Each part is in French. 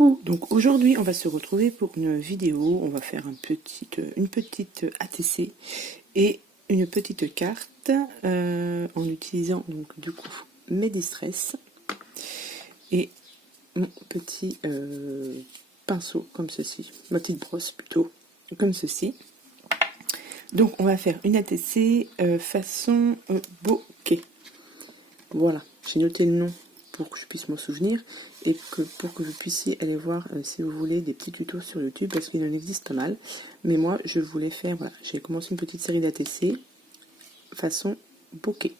Coucou, donc aujourd'hui on va se retrouver pour une vidéo, on va faire une petite ATC et une petite carte en utilisant donc du coup mes distress et mon petit pinceau comme ceci, ma petite brosse plutôt comme ceci. Donc on va faire une ATC façon bokeh. Voilà, j'ai noté le nom pour que je puisse m'en souvenir et pour que vous puissiez aller voir si vous voulez des petits tutos sur YouTube parce qu'il en existe pas mal. Mais moi je voulais faire, voilà, j'ai commencé une petite série d'ATC façon bokeh.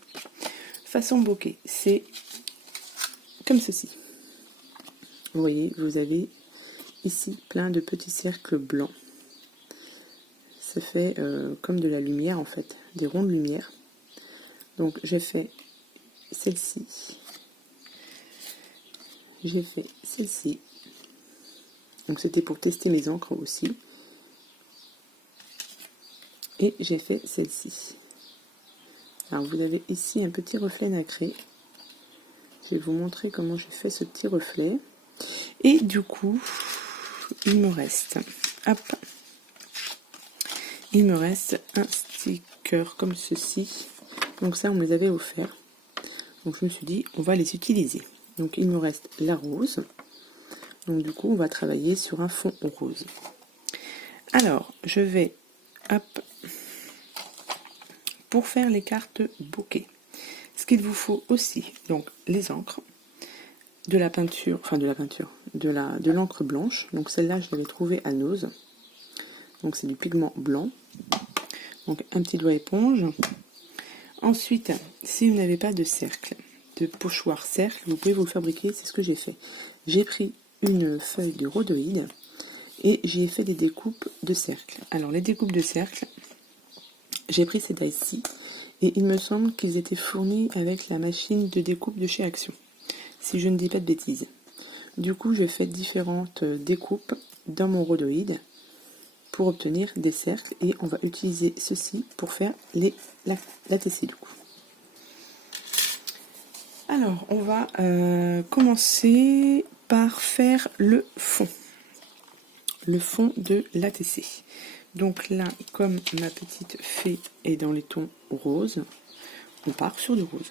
Façon bokeh, c'est comme ceci. Vous voyez, vous avez ici plein de petits cercles blancs. Ça fait comme de la lumière en fait, des ronds de lumière. Donc j'ai fait celle-ci. J'ai fait celle-ci. Donc c'était pour tester mes encres aussi. Et j'ai fait celle-ci. Alors vous avez ici un petit reflet nacré. Je vais vous montrer comment j'ai fait ce petit reflet. Et du coup, il me reste, hop, il me reste un sticker comme ceci. Donc ça, on me les avait offerts. Donc je me suis dit, on va les utiliser. Donc il me reste la rose. Donc du coup, on va travailler sur un fond rose. Alors, je vais, hop, pour faire les cartes bokeh. Ce qu'il vous faut aussi, donc les encres, de la peinture, de l'encre blanche. Donc celle-là, je l'avais trouvée à Nose. Donc c'est du pigment blanc. Donc un petit doigt éponge. Ensuite, si vous n'avez pas de cercle, de pochoir cercle, vous pouvez vous le fabriquer, c'est ce que j'ai fait. J'ai pris une feuille de rhodoïde et j'y ai fait des découpes de cercles. Alors les découpes de cercles, j'ai pris ces die-ci et il me semble qu'ils étaient fournis avec la machine de découpe de chez Action, si je ne dis pas de bêtises. Du coup, je fais différentes découpes dans mon rhodoïde pour obtenir des cercles et on va utiliser ceci pour faire l'ATC du coup. Alors, on va commencer par faire le fond de l'ATC. Donc là, comme ma petite fée est dans les tons roses, on part sur du rose.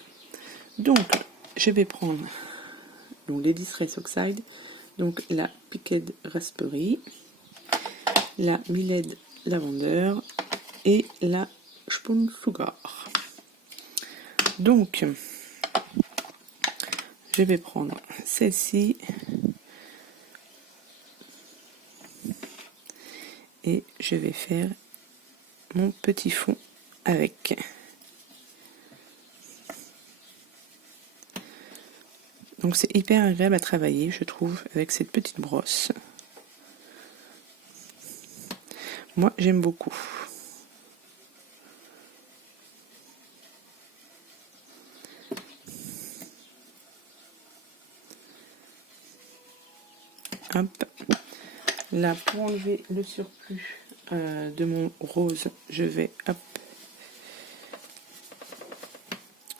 Donc, je vais prendre donc les Distress Oxide, donc la Picked Raspberry, la Milled Lavender et la Spoon Sugar. Donc, je vais prendre celle-ci et je vais faire mon petit fond avec. Donc c'est hyper agréable à travailler, je trouve, avec cette petite brosse. Moi, j'aime beaucoup. Hop. Là, pour enlever le surplus de mon rose, je vais, hop,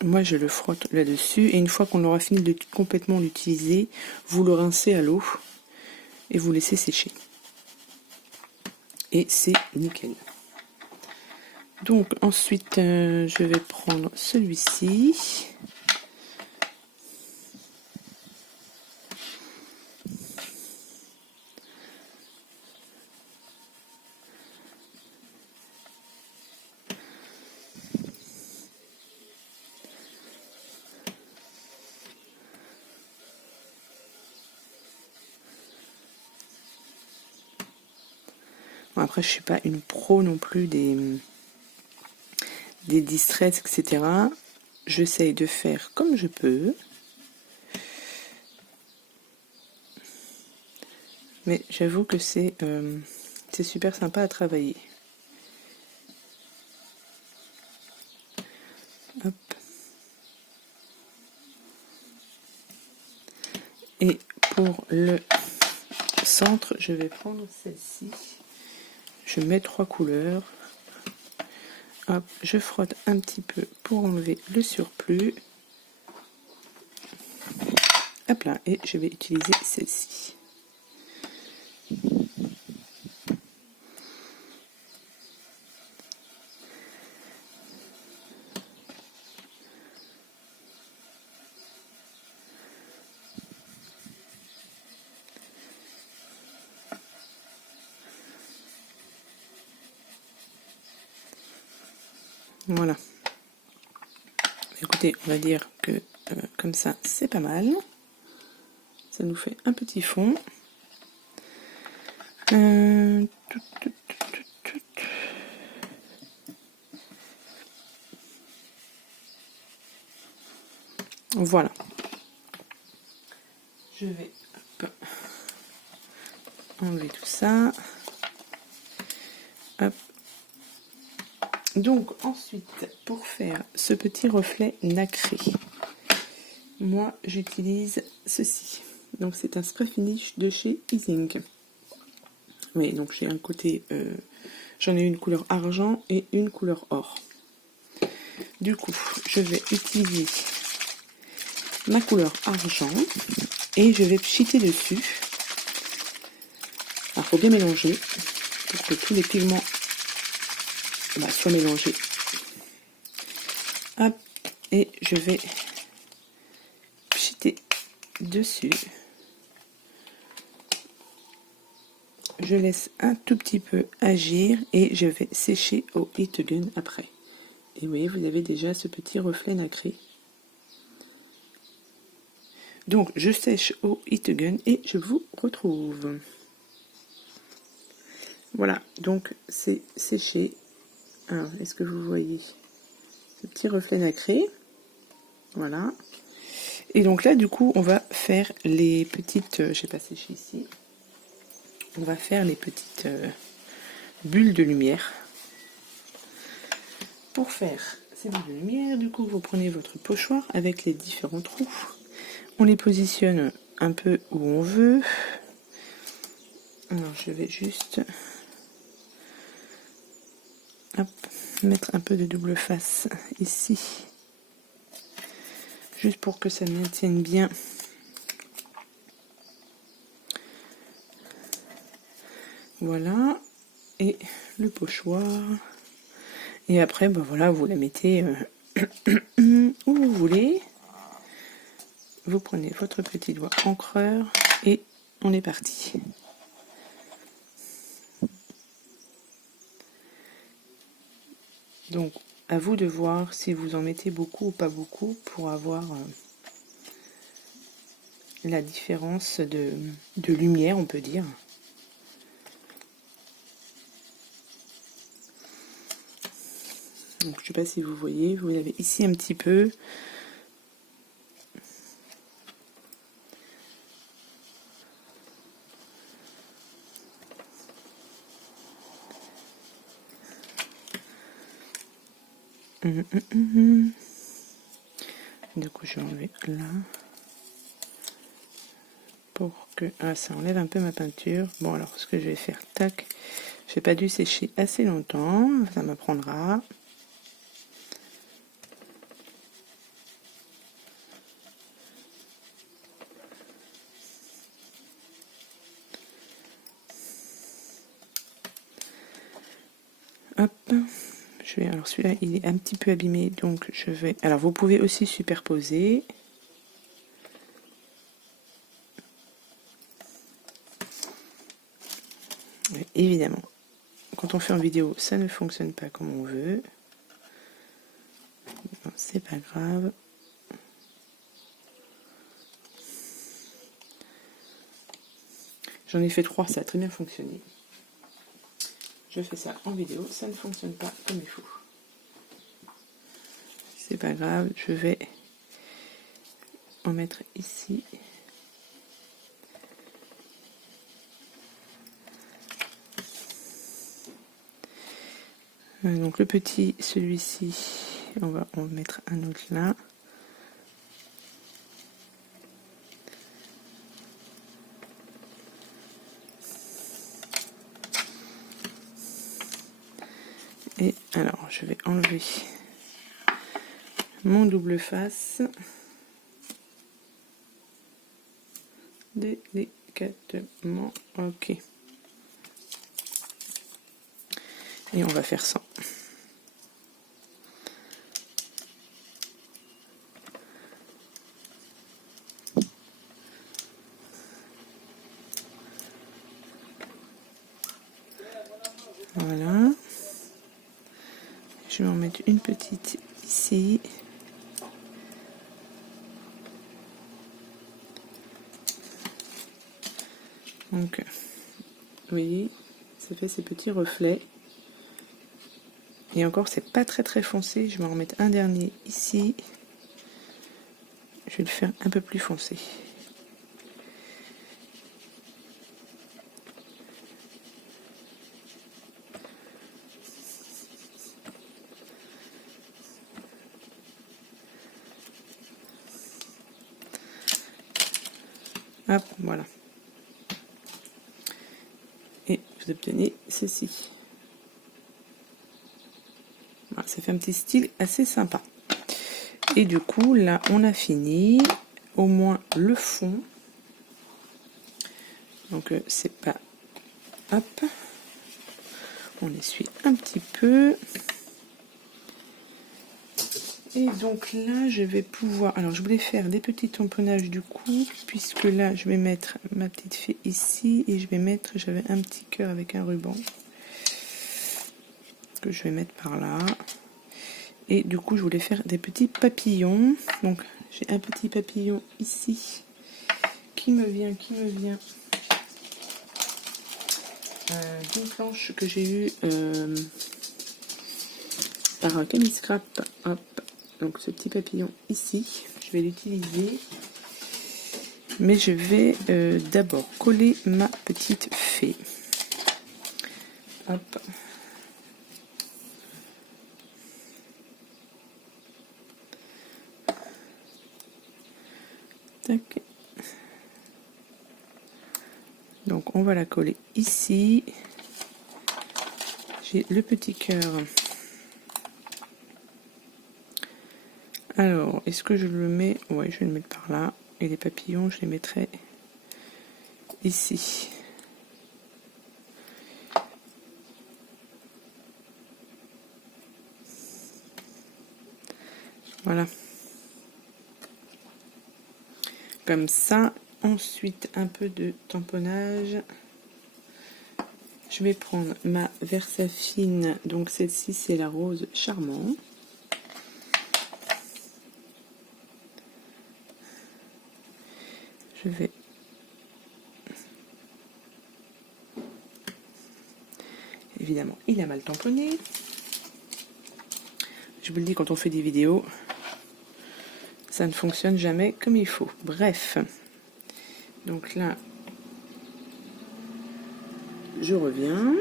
moi je le frotte là-dessus, et une fois qu'on aura fini de complètement l'utiliser, vous le rincez à l'eau et vous laissez sécher. Et c'est nickel. Donc ensuite, je vais prendre celui-ci. Bon, après, je suis pas une pro non plus des distress, etc. J'essaye de faire comme je peux. Mais j'avoue que c'est super sympa à travailler. Hop. Et pour le centre, je vais prendre celle-ci. Je mets 3 couleurs. Hop, je frotte un petit peu pour enlever le surplus. Hop là, et je vais utiliser celle-ci. Voilà. Écoutez, on va dire que comme ça, c'est pas mal. Ça nous fait un petit fond. Voilà. Je vais enlever tout ça. Hop. Donc ensuite, pour faire ce petit reflet nacré, moi j'utilise ceci. Donc c'est un spray finish de chez Easing. Oui, donc j'ai un côté, j'en ai une couleur argent et une couleur or. Du coup, je vais utiliser ma couleur argent et je vais pchiter dessus. Alors, faut bien mélanger pour que tous les pigments soient mélangés. Hop, et je vais pchiter dessus. Je laisse un tout petit peu agir et je vais sécher au heat gun après. Et vous voyez, vous avez déjà ce petit reflet nacré. Donc, je sèche au heat gun et je vous retrouve. Voilà, donc c'est séché. Alors, est-ce que vous voyez ce petit reflet nacré? Voilà. Et donc là, du coup, on va faire les petites... j'ai pas séché ici. On va faire les petites bulles de lumière. Pour faire ces bulles de lumière, du coup, vous prenez votre pochoir avec les différents trous. On les positionne un peu où on veut. Alors, je vais juste mettre un peu de double face ici. Juste pour que ça maintienne bien. Voilà. Et le pochoir. Et après, ben voilà, vous la mettez où vous voulez. Vous prenez votre petit doigt encreur et on est parti. Donc, à vous de voir si vous en mettez beaucoup ou pas beaucoup pour avoir la différence de lumière, on peut dire. Donc, je ne sais pas si vous voyez, vous avez ici un petit peu. Du coup, je vais enlever là. Pour que ça enlève un peu ma peinture. Bon, alors, ce que je vais faire, tac. J'ai pas dû sécher assez longtemps. Ça m'apprendra. Hop, je vais, alors celui-là il est un petit peu abîmé, donc je vais, alors vous pouvez aussi superposer. Mais évidemment, quand on fait en vidéo, ça ne fonctionne pas comme on veut. C'est pas grave. J'en ai fait 3, ça a très bien fonctionné. Je fais ça en vidéo, ça ne fonctionne pas comme il faut. C'est pas grave, je vais en mettre ici. Donc le petit, celui-ci, on va en mettre un autre là. Et alors, je vais enlever mon double face délicatement. Ok. Et on va faire 100. Voilà. Je vais en mettre une petite ici. Donc, vous voyez, ça fait ces petits reflets. Et encore, c'est pas très foncé. Je vais en remettre un dernier ici. Je vais le faire un peu plus foncé. Hop, voilà. Et vous obtenez ceci. Voilà, ça fait un petit style assez sympa. Et du coup, là, on a fini. Au moins le fond. Donc, c'est pas... Hop. On essuie un petit peu. Et donc là, je vais pouvoir... Alors, je voulais faire des petits tamponnages du coup, puisque là, je vais mettre ma petite fée ici, et je vais mettre... J'avais un petit cœur avec un ruban, que je vais mettre par là. Et du coup, je voulais faire des petits papillons. Donc, j'ai un petit papillon ici, qui me vient d'une planche que j'ai eue par Camille Scrap. Hop. Donc ce petit papillon ici, je vais l'utiliser. Mais je vais d'abord coller ma petite fée. Hop. Tac. Donc on va la coller ici. J'ai le petit cœur. Alors, est-ce que je le mets? Ouais, je vais le mettre par là. Et les papillons, je les mettrai ici. Voilà. Comme ça. Ensuite, un peu de tamponnage. Je vais prendre ma Versafine. Donc celle-ci, c'est la rose charmant. Je vais évidemment, il a mal tamponné. Je vous le dis, quand on fait des vidéos, ça ne fonctionne jamais comme il faut. Bref. Donc là, je reviens.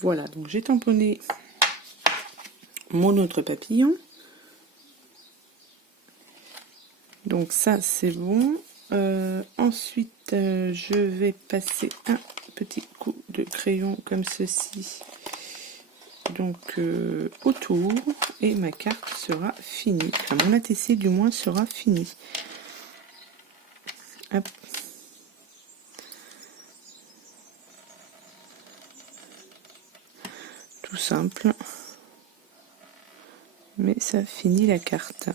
Voilà, donc j'ai tamponné mon autre papillon. Donc ça, c'est bon. Ensuite, je vais passer un petit coup de crayon comme ceci. Donc autour, et ma carte sera finie. Enfin, mon ATC du moins sera fini. Hop. Tout simple. Mais ça finit la carte.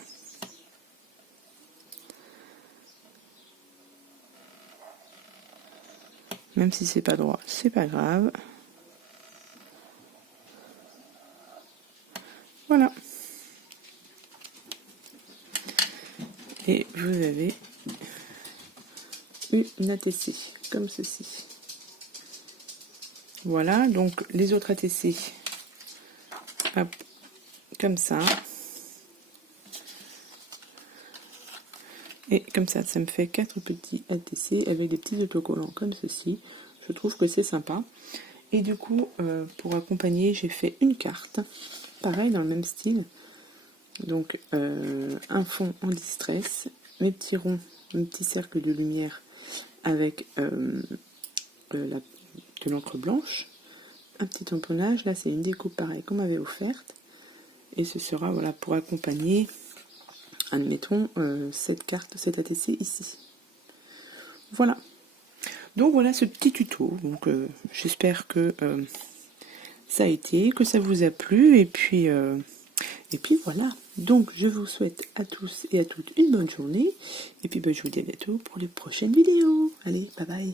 Même si c'est pas droit, c'est pas grave. Voilà. Et vous avez une ATC, comme ceci. Voilà, donc les autres ATC, hop, comme ça. Et comme ça, ça me fait 4 petits ATC avec des petits autocollants comme ceci. Je trouve que c'est sympa. Et du coup, pour accompagner, j'ai fait une carte, pareil, dans le même style. Donc, un fond en distress, mes petits ronds, mes petits cercles de lumière avec de l'encre blanche, un petit tamponnage. Là, c'est une découpe pareille qu'on m'avait offerte. Et ce sera, voilà, pour accompagner, admettons, cette carte, cette ATC ici. Voilà. Donc voilà ce petit tuto. Donc j'espère que ça a été, que ça vous a plu, et puis voilà. Donc je vous souhaite à tous et à toutes une bonne journée, et puis je vous dis à bientôt pour les prochaines vidéos. Allez, bye bye.